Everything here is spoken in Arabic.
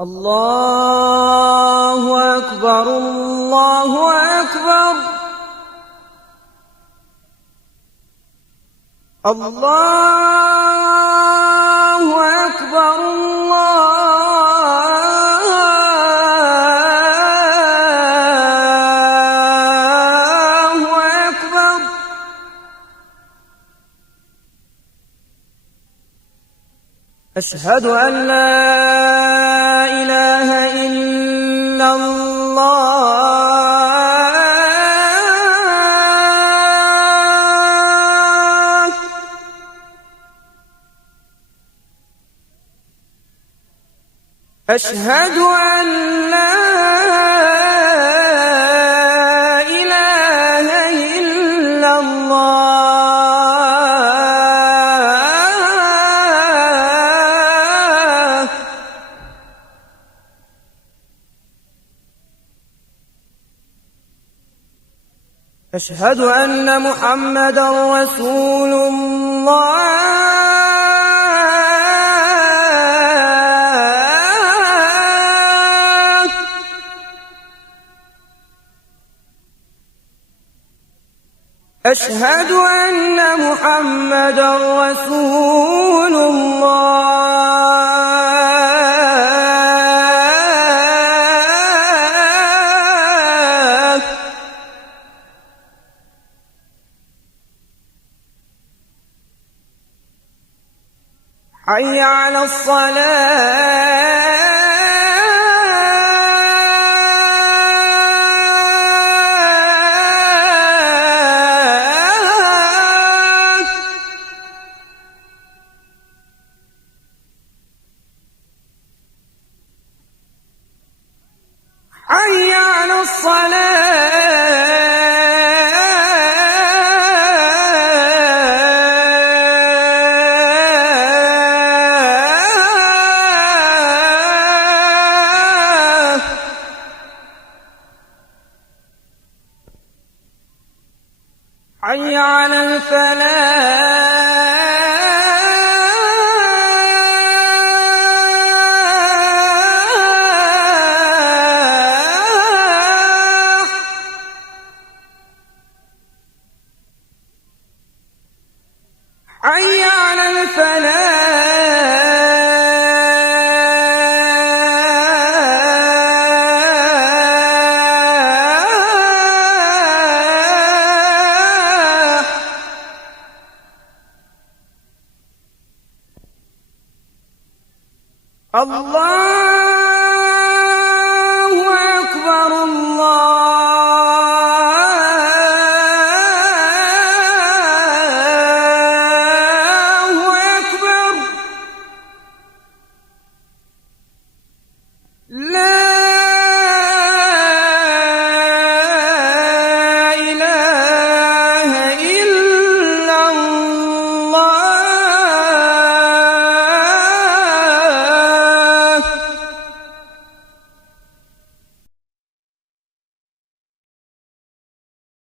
الله أكبر الله أكبر الله أكبر الله أكبر. أشهد أن لا إله إلا الله. أشهد أن لا إله إلا الله. أشهد أن محمدًا رسول الله. أشهد أن محمدًا رسول الله. حي على الصلاة. حي على الصلاة. حي على الفلاح.